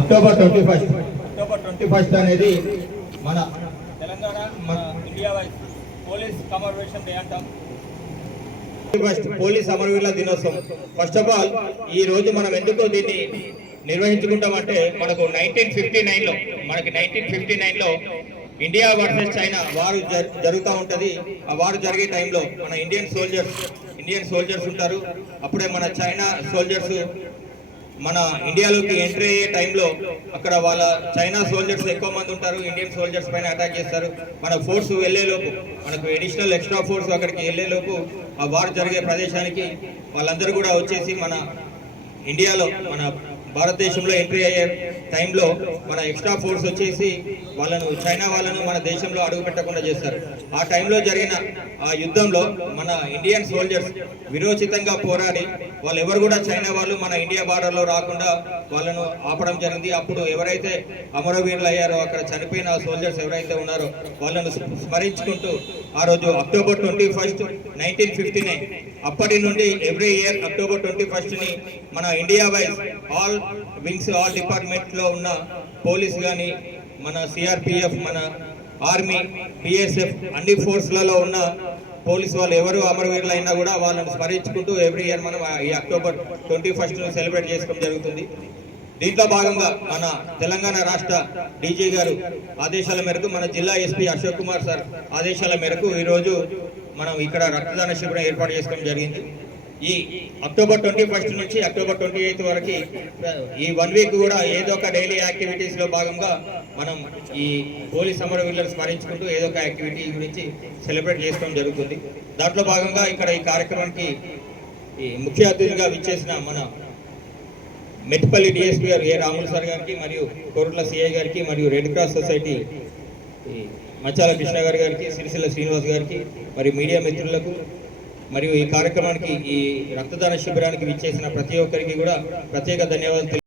October 21 అనేది మన Telangana India wise police commemoration day అంటాం. పోలీస్ అమరవీరుల దినోత్సవం. ఫస్ట్ ఆఫ్ ఆల్ ఈ రోజు మనం ఎందుకు దీన్ని నిర్వహించుకుంటామంటే మనకు 1959లో ఇండియా వర్సెస్ చైనా వారు జరుగుతూ ఉంటుంది. ఆ వారు జరిగే టైంలో మన ఇండియన్ సోల్జర్స్ ఉంటారు. అప్పుడే మన చైనా సోల్జర్స్ మన ఇండియాలోకి ఎంట్రీ అయ్యే టైంలో అక్కడ వాళ్ళ చైనా సోల్జర్స్ ఎక్కువ మంది ఉంటారు. ఇండియన్ సోల్జర్స్ పైన అటాక్ చేస్తారు. మన ఫోర్స్ వెళ్ళేలోపు మనకు ఎక్స్ట్రా ఫోర్స్ అక్కడికి వెళ్ళేలోపు ఆ వార్ జరిగే ప్రదేశానికి వాళ్ళందరూ కూడా వచ్చేసి మన ఇండియాలో మన భారతదేశంలో ఎంట్రీ అయ్యే టైంలో మన ఎక్స్ట్రా ఫోర్స్ వచ్చేసి చైనా వాళ్ళను మన దేశంలో అడుగు పెట్టకుండా చేస్తారు. ఆ టైంలో జరిగిన ఆ యుద్ధంలో మన ఇండియన్ సోల్జర్స్ విరోచితంగా పోరాడి వాళ్ళు ఎవరు కూడా చైనా వాళ్ళు మన ఇండియా బార్డర్లో రాకుండా వాళ్ళను ఆపడం జరిగింది. అప్పుడు ఎవరైతే అమరవీరులు అయ్యారో అక్కడ చనిపోయిన సోల్జర్స్ ఎవరైతే ఉన్నారో వాళ్ళను స్మరించుకుంటూ ఆ రోజు అక్టోబర్ 21, 1959 అప్పటి నుండి ఎవ్రీ ఇయర్ అక్టోబర్ 21ని మన India wise all wings all డిపార్ట్మెంట్లో ఉన్న పోలీస్ కానీ మన సిఆర్పిఎఫ్ మన ఆర్మీ బిఎస్ఎఫ్ అన్ని ఫోర్స్లలో ఉన్న పోలీస్ వాళ్ళు ఎవరు అమరవీరులు అయినా కూడా వాళ్ళని స్మరించుకుంటూ ఎవ్రీ ఇయర్ మనం ఈ అక్టోబర్ 21ను సెలబ్రేట్ చేసుకోవడం జరుగుతుంది. దీంట్లో భాగంగా మన తెలంగాణ రాష్ట్ర డీజీ గారు ఆదేశాల మేరకు మన జిల్లా ఎస్పీ అశోక్ కుమార్ సార్ ఆదేశాల మేరకు ఈరోజు మనం ఇక్కడ రక్తదాన శిబిరం ఏర్పాటు చేసుకోవడం జరిగింది. ఈ అక్టోబర్ 21 నుంచి అక్టోబర్ 28 వరకు ఈ 1 వీక్ కూడా ఏదో ఒక డైలీ యాక్టివిటీస్లో భాగంగా మనం ఈ పోలీస్ అమరవీరులను స్మరించుకుంటూ ఏదో ఒక యాక్టివిటీ గురించి సెలబ్రేట్ చేసుకోవడం జరుగుతుంది. దాంట్లో భాగంగా ఇక్కడ ఈ కార్యక్రమానికి ఈ ముఖ్య అతిథిగా విచ్చేసిన మన మెట్పల్లి డిఎస్పీ గారు ఏ రాములు సార్ గారికి మరియు కోరుట్ల సిఐ గారికి మరియు రెడ్ క్రాస్ సొసైటీ మచ్చాల కృష్ణ గారికి సిరిసిల్ల శ్రీనివాస్ గారికి మరియు మీడియా మిత్రులకు మరియు ఈ కార్యక్రమానికి ఈ రక్తదాన శిబిరానికి విచ్చేసిన ప్రతి ఒక్కరికి కూడా ప్రత్యేక ధన్యవాదాలు.